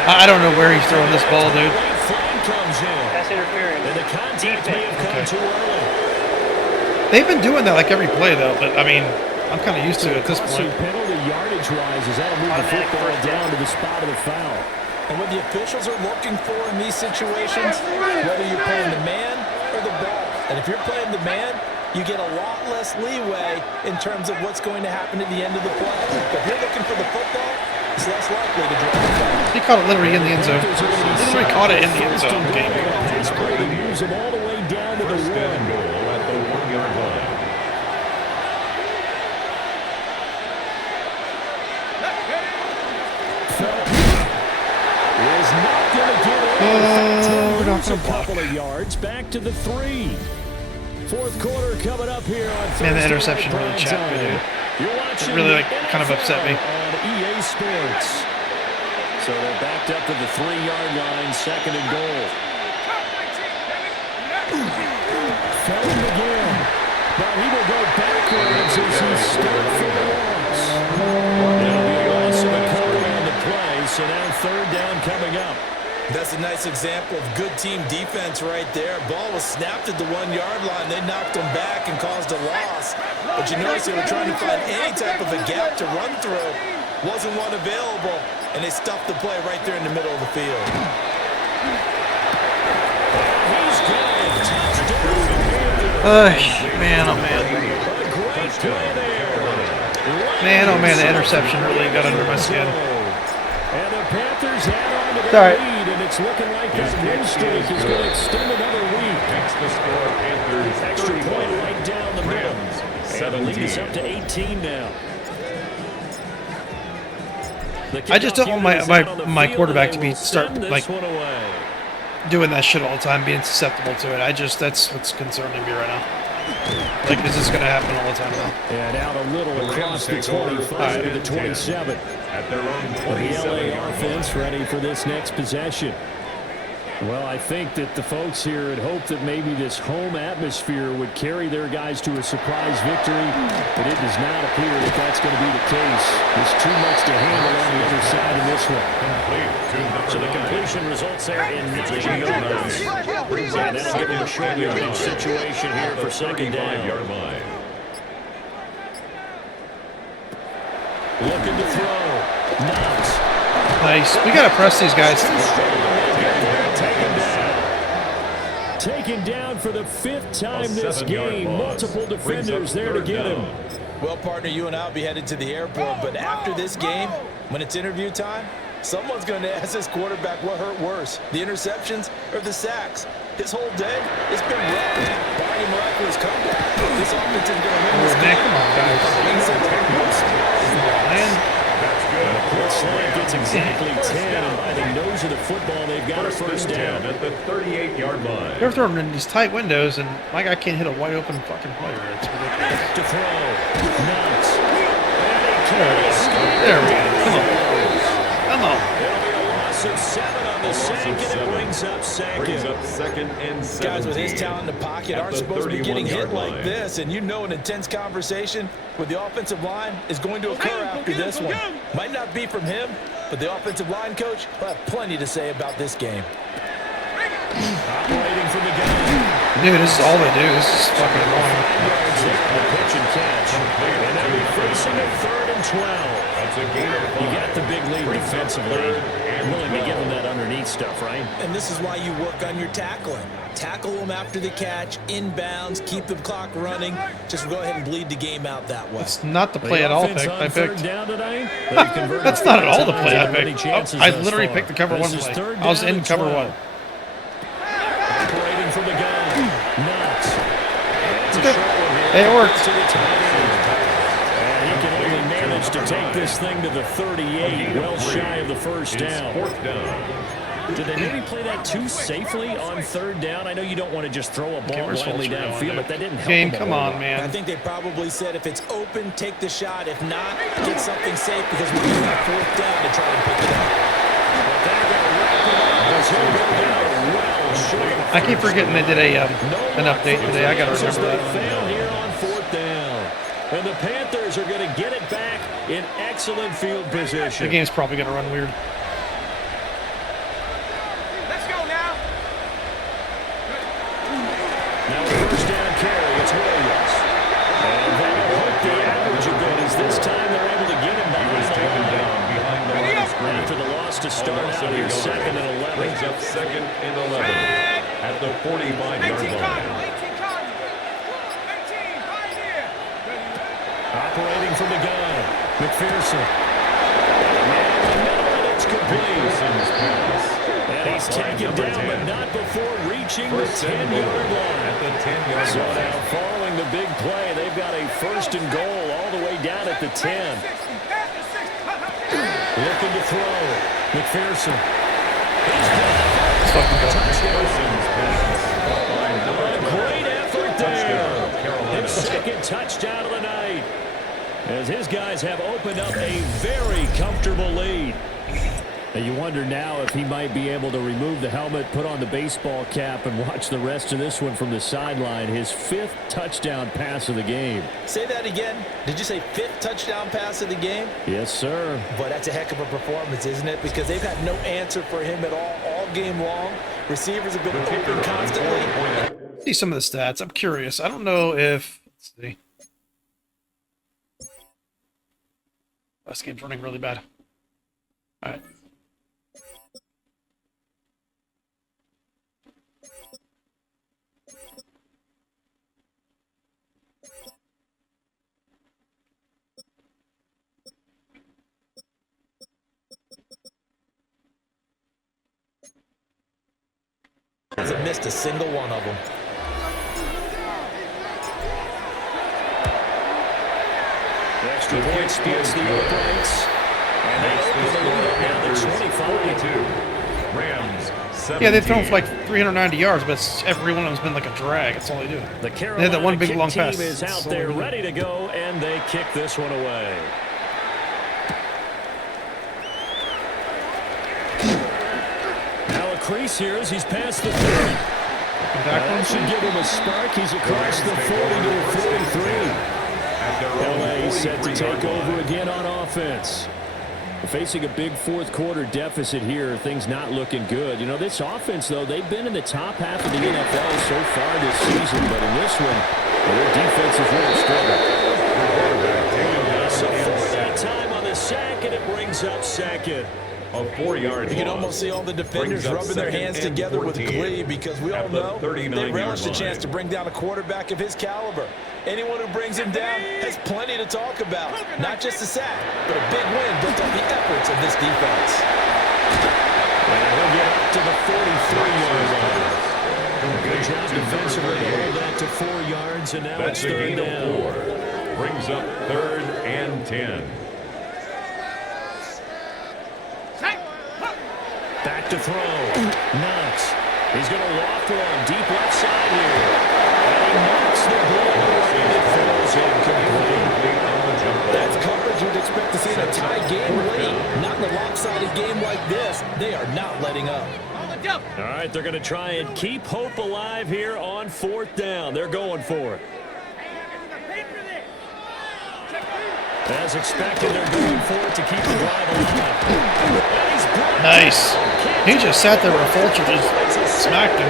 I don't know where he's throwing this ball, dude. That's interference. And the contact may have come too early. They've been doing that like every play, though. But, I mean, I'm kind of used to it at this point. Penalty yardage-wise, is that'll move the football down to the spot of the foul. And what the officials are looking for in these situations, whether you're playing the man or the ball. And if you're playing the man, you get a lot less leeway in terms of what's going to happen at the end of the play. But if you're looking for the football, it's less likely to draw the foul. He caught it literally in the end zone. Literally caught it in the end zone. Pass play to use him all the way down to the First and one. goal at the 1-yard line. Is not going to get it. Not gonna a couple of yards back to the 3. Fourth quarter coming up here on Thursday. Man, the interception really chapped me, dude. You're watching It really kind of upset me. on EA Sports. So they're backed up to the 3-yard line, second and goal. Felling again. But he will go backwards as he stood for the loss. It'll be a loss of a couple on the play, so now third down coming up. That's a nice example of good team defense right there. Ball was snapped at the 1-yard line. They knocked them back and caused a loss. But you notice they were trying to find any type of a gap to run through. Wasn't one available, and they stuffed the play right there in the middle of the field. He's got it. Man, oh, man. Man, oh, man, the interception really got under my skin. And the Panthers have on to It's their all right. lead, and it's looking like that win streak is going to extend another week. Next to score, Panthers Extra 31. point right down the middle. And the lead is up to 18 now. I just don't want my quarterback to be doing that shit all the time, being susceptible to it. That's what's concerning me right now. Like, is this going to happen all the time now? And out a little across the 25 to the 27. At their own The 27 LA offense ready for this next possession. Well, I think that the folks here had hoped that maybe this home atmosphere would carry their guys to a surprise victory, but it does not appear that that's going to be the case. There's too much to handle on the other side of this one. So the completion results there in 9 yards. And that'll give them a short yardage situation here for second down. Looking to throw. Knox. Nice. We got to press these guys. Taken down for the 5th time this game. Multiple defenders there to get him. Well, partner, you and I will be headed to the airport, but after this game, when it's interview time, someone's going to ask this quarterback what hurt worse, the interceptions or the sacks. His whole day, it's been rough. Barring a miraculous comeback, this offense is going to win this game. Come on, guys. Slant gets exactly 10, and by the nose of the football, they've got a first down. At the 38-yard line. They're throwing in these tight windows, and my guy can't hit a wide open fucking player. It's ridiculous. To throw. Knox. There we go. Come on. Come on. It'll be a loss of 7 on the sack, and it brings up second. And 17. Guys with his talent in the pocket aren't supposed to be getting hit like this, and you know an intense conversation with the offensive line is going to occur after this one. Might not be from him, but the offensive line coach will have plenty to say about this game. Operating from the gun. Dude, this is all they do. This is fucking annoying. The pitch and catch. And they'll be facing a 3rd and 12. You got the big lead defensively. Willing to give them that underneath stuff, right? And this is why you work on your tackling. Tackle them after the catch, inbounds, keep the clock running. Just go ahead and bleed the game out that way. It's not the play at all I picked. That's not at all the play I picked. I literally picked the cover 1 play. I was in cover 1. Operating from the gun. Knox. It worked. And he can only manage to take this thing to the 38, well shy of the first down. Did they maybe play that too safely on 3rd down? I know you don't want to just throw a ball blindly downfield, but that didn't help Game, them come on, man. I think they probably said if it's open, take the shot. If not, get something safe because we're going to have 4th down to try and pick it up. I keep forgetting they did an update today. I got to remember that. Found here on 4th down. And the Panthers are going to get it back in excellent field position. The game's probably going to run weird. to start out here, 2nd and 11. Brings up 2nd and 11 at the 45-yard line. Operating from the gun, McPhearson. And it's complete. And he's taken down, but not before reaching the 10-yard line. At the 10-yard So line. now following the big play, they've got a 1st and goal all the way down at the 10. Looking to throw. McPhearson. A great effort there. His 2nd touchdown of the night. As his guys have opened up a very comfortable lead. And you wonder now if he might be able to remove the helmet, put on the baseball cap, and watch the rest of this one from the sideline. His 5th touchdown pass of the game. Say that again. Did you say 5th touchdown pass of the game? Yes, sir. But that's a heck of a performance, isn't it? Because they've had no answer for him at all game long. Receivers have been open constantly. See some of the stats. I'm curious. I don't know if... Let's see. This game's running really bad. All right. Hasn't missed a single one of them. Extra point splits the uprights. And they open the lead up now to 25. Rams, 17. Yeah, they've thrown for like 390 yards, but every one of them's been like a drag. That's all they do. The They Carolina had that one big kick long team pass. is out there ready to go, and they kick this one away. Now a crease here as he's past the 30. That should give him a spark. He's across the 40 to the 43. LA set to take over again on offense. Facing a big 4th quarter deficit here, things not looking good. You know, this offense, though, they've been in the top half of the NFL so far this season, but in this one, their defense is really struggling. So for that time on the sack, and it brings up 2nd. A 4-yard You can almost see all the defenders rubbing their hands together with glee because we all know they relish the chance to bring down a quarterback of his caliber. Anyone who brings him down has plenty to talk about. Not just a sack, but a big win built on the efforts of this defense. And he'll get up to the 43-yard line. Good job defensively to hold that to 4 yards, and now it's 3rd down. 4. Brings up 3rd and 10. Back to throw. Knox. He's going to loft one deep left side here. And he knocks the ball away. It falls incomplete. That's coverage you'd expect to see in a tie game late. Not in a lopsided game like this. They are not letting up. All right, they're going to try and keep hope alive here on 4th down. They're going for it. As expected, they're going for it to keep the drive alive. Nice. He just sat there where Fulcher just smacked him.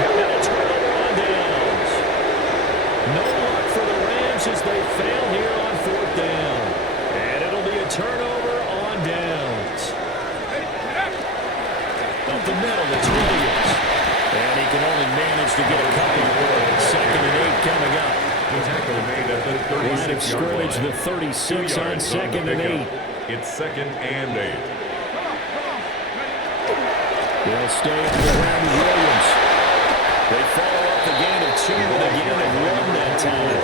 No luck for the Rams as they fail here on 4th down. And it'll be a turnover on downs. Up the middle, it's Williams. And he can only manage to get a couple. 2nd and 8 coming up. The tackle made at the 36-yard Line of scrimmage, the 36 on 2nd and 8. It's 2nd and 8. They'll stay on the ground with Williams. They follow up the gain of 2 and again and run that time.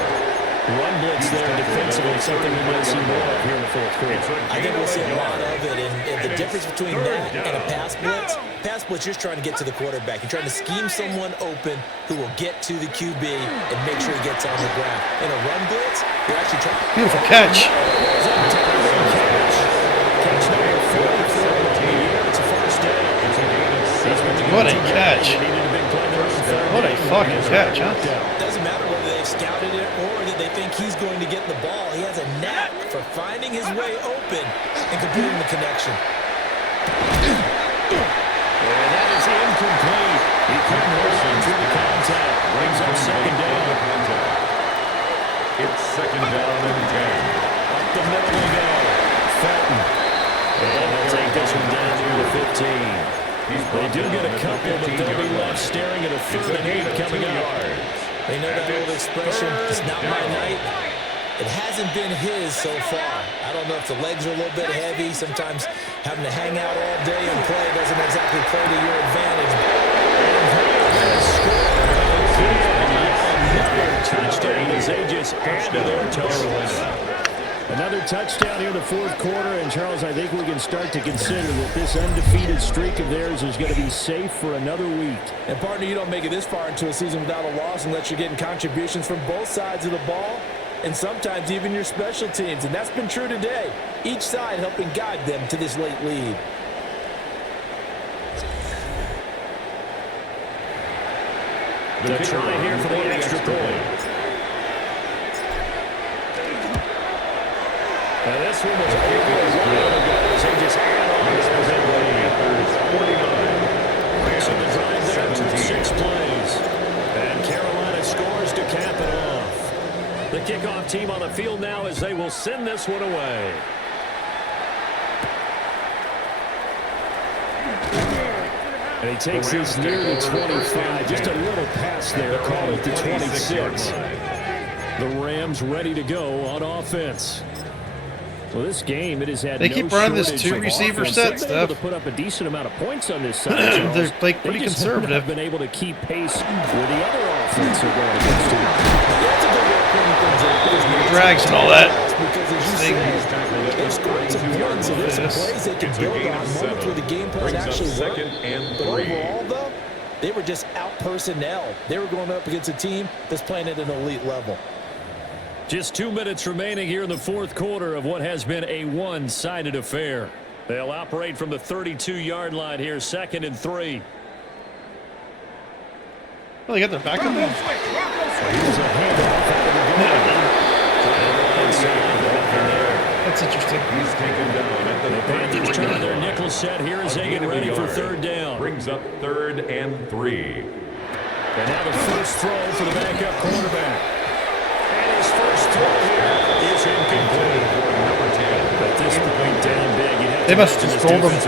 Run blitz there defensively, something we might see more of here in the 4th quarter. I think we'll see a lot of it, and the difference between that and a pass blitz, you're just trying to get to the quarterback. You're trying to scheme someone open who will get to the QB and make sure he gets on the ground. In a run blitz, you're actually trying to... Beautiful catch. Catch number 44 of the year. It's a first down. What a catch. What a fucking catch, huh? Doesn't matter whether they've scouted it or that they think he's going to get the ball. He has a knack for finding his way open and completing the connection. And that is incomplete. He couldn't listen to the contact. Brings up 2nd down. It's 2nd down and 10. Up the middle they go. Felton. And they'll take this one down to the They do get a couple, but they'll be left staring at a 3rd and 8 coming up. They know that old expression, it's not my night. It hasn't been his so far. I don't know if the legs are a little bit heavy. Sometimes having to hang out all day and play doesn't exactly play to your advantage. Another touchdown as they just add to their totals. Another touchdown here in the 4th quarter. And, Charles, I think we can start to consider that this undefeated streak of theirs is going to be safe for another week. And, partner, you don't make it this far into a season without a loss unless you're getting contributions from both sides of the ball and sometimes even your special teams. And that's been true today. Each side helping guide them to this late lead. The try here for the extra point. Now this one was over a while ago. They just add on to that. So the drive there took 6 plays. And Carolina scores to cap it off. The kickoff team on the field now as they will send this one away. And he takes this near the 25. Just a little pass there. Call it the 26. The Rams ready to go on offense. Well, this game, it has had they keep running this 2 receiver set stuff. Able to put up a decent amount of points on this side. They're like pretty conservative. Have been able to keep pace with the other offense they're going against. Drags and all that. They've scored some points, so there's some plays they can build on. Moments where the game plan actually worked. But overall, though, they were just out personnel. They were going up against a team that's playing at an elite level. Just 2 minutes remaining here in the 4th quarter of what has been a one-sided affair. They'll operate from the 32-yard line here, 2nd and 3. Well, they got their back on them. That's interesting. He's taken down at the Panthers turn their nickel set here as they get ready for 3rd down. Brings up 3rd and 3. And now the first throw for the backup quarterback. And his first throw here is incomplete. Number 10. At this point, down big. They must have scolded him.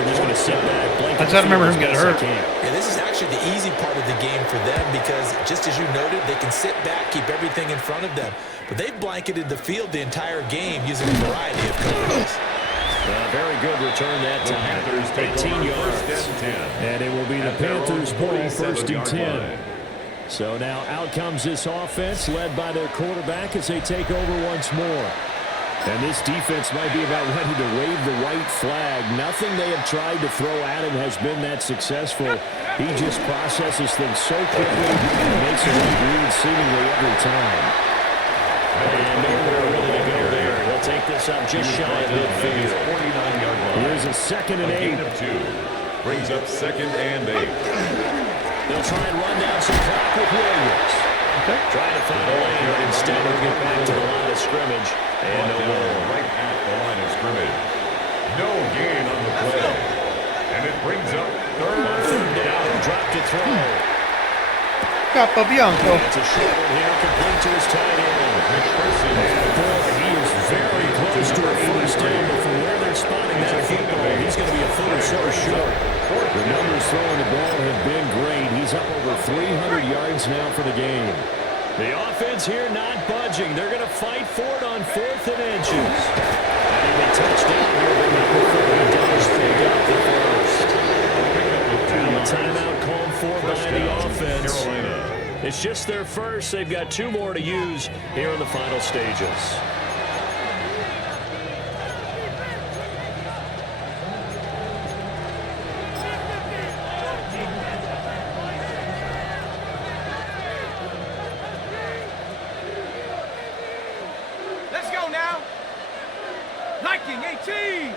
I just remember him getting hurt. Yeah, this is actually the easy part of the game for them because, just as you noted, they can sit back, keep everything in front of them. But they've blanketed the field the entire game using a variety of coverages. Very good return that time. 18 yards. And it will be the Panthers' ball, 1st and 10. So now out comes this offense led by their quarterback as they take over once more. And this defense might be about ready to wave the white flag. Nothing they have tried to throw at him has been that successful. He just processes things so quickly and makes a right read seemingly every time. And nowhere really to go there. He'll take this up just shy of midfield. 49-yard line. Here's a 2nd and 8. Gain of 2. Brings up 2nd and 8. They'll try and run down some clock with Williams. Okay. Trying to find a lane, but instead will get back to the line of scrimmage. And no ball. Right at the line of scrimmage. No gain on the play. And it brings up 3rd down. Drop to throw. Capobianco. It's a short one here, complete to his tight end. Boy, he is very close to a first down, but from where they're spotting that football, he's going to be a foot or so short. The numbers throwing the ball have been great. He's up over 300 yards now for the game. The offense here not budging. They're going to fight for it on 4th and inches. And a touchdown here, but number 30 does pick up the first. And the timeout called for by the offense. It's just their first. They've got 2 more to use here in the final stages. Let's go now. Liking 18.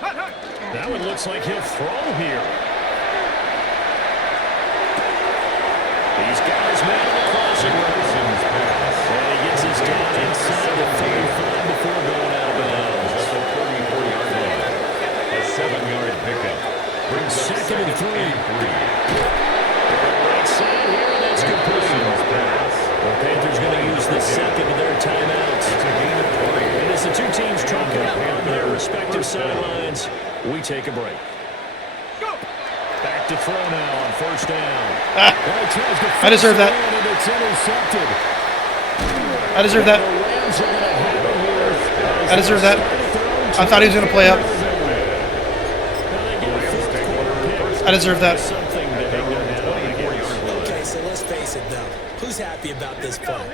Hut, hut. That one looks like he'll throw here. He's got his man on the crossing route. And he gets his down inside the 35 before going out of bounds. At the 34-yard line. A 7-yard pickup. Brings up 2nd and 3. Right side here, and that's complete. The Panthers going to use the 2nd of their timeouts. It's a gain of 3. And as the 2 teams truck it up on their respective sidelines, we take a break. back to throw now on first down. I deserve that. I deserve that. I deserve that. I thought he was going to play up. I deserve that. Okay, so let's face it, though. Who's happy about this play?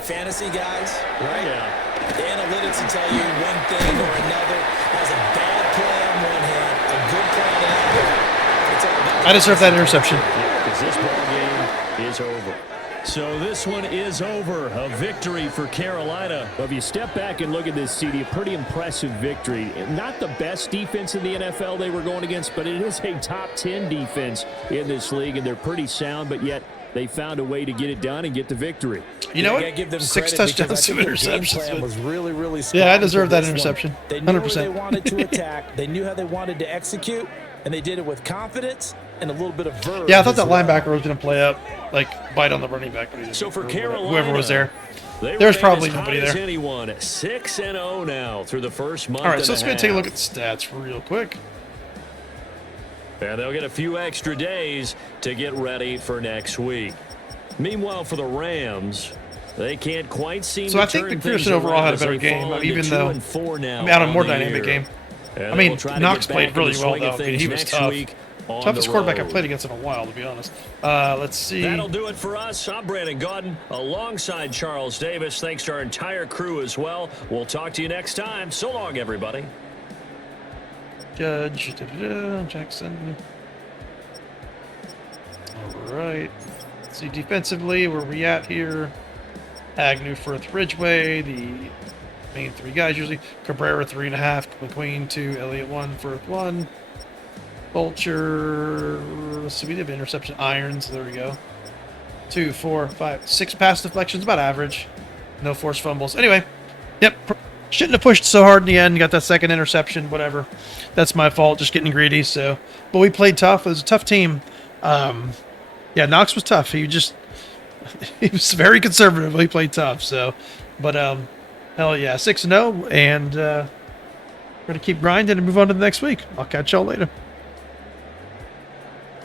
Fantasy guys, right? Yeah. The analytics will tell you one thing or another. Has a bad play on one hand, a good play on another. It's all about I deserve that interception. Because this ball game is over. So this one is over. A victory for Carolina. Well, if you step back and look at this, CD, a pretty impressive victory. Not the best defense in the NFL they were going against, but it is a top 10 defense in this league, and they're pretty sound, but yet they found a way to get it done and get the victory. You know what? Give them 6 credit touchdowns, 2 because I think their game interceptions. plan was really Yeah, I strong deserve for that this one. interception. They knew 100%. where they wanted to attack. They knew how they wanted to execute, and they did it with confidence and a little bit of verve. Yeah, I thought that as well. linebacker was going to play up, like bite on the running back. So for Carolina, whoever was there. They There's remain probably as nobody hot as there. anyone, 6-0 now through the first month. All right, so let's and a go take a half. look at the stats real quick. And they'll get a few extra days to get ready for next week. Meanwhile, for the Rams, they can't quite seem So to I think turn McPhearson things overall around had a as better they game, fall into even though 2-4 now I had a on more the dynamic year. game. And I mean, they'll try to Knox get played back in really the well, swing of though. things He was next tough. week on Toughest the quarterback road. I played against in a while, to be honest. Let's see. That'll do it for us. I'm Brandon Gaudin alongside Charles Davis. Thanks to our entire crew as well. We'll talk to you next time. So long, everybody. Judge, Jackson. All right. Let's see, defensively, where we at here? Agnew, Firth, Ridgeway, the main 3 guys usually. Cabrera, 3.5. McQueen, 2. Elliott, 1. Firth, 1. Vulture. Let's see, we did interception. Irons, there we go. 2, 4, 5, 6 pass deflections, about average. No forced fumbles. Anyway, yep. Shouldn't have pushed so hard in the end. Got that second interception, whatever. That's my fault, just getting greedy. So, but we played tough. It was a tough team. Yeah, Knox was tough. He was very conservative. He played tough. So, but hell yeah, 6-0, and we're gonna keep grinding and move on to the next week. I'll catch y'all later.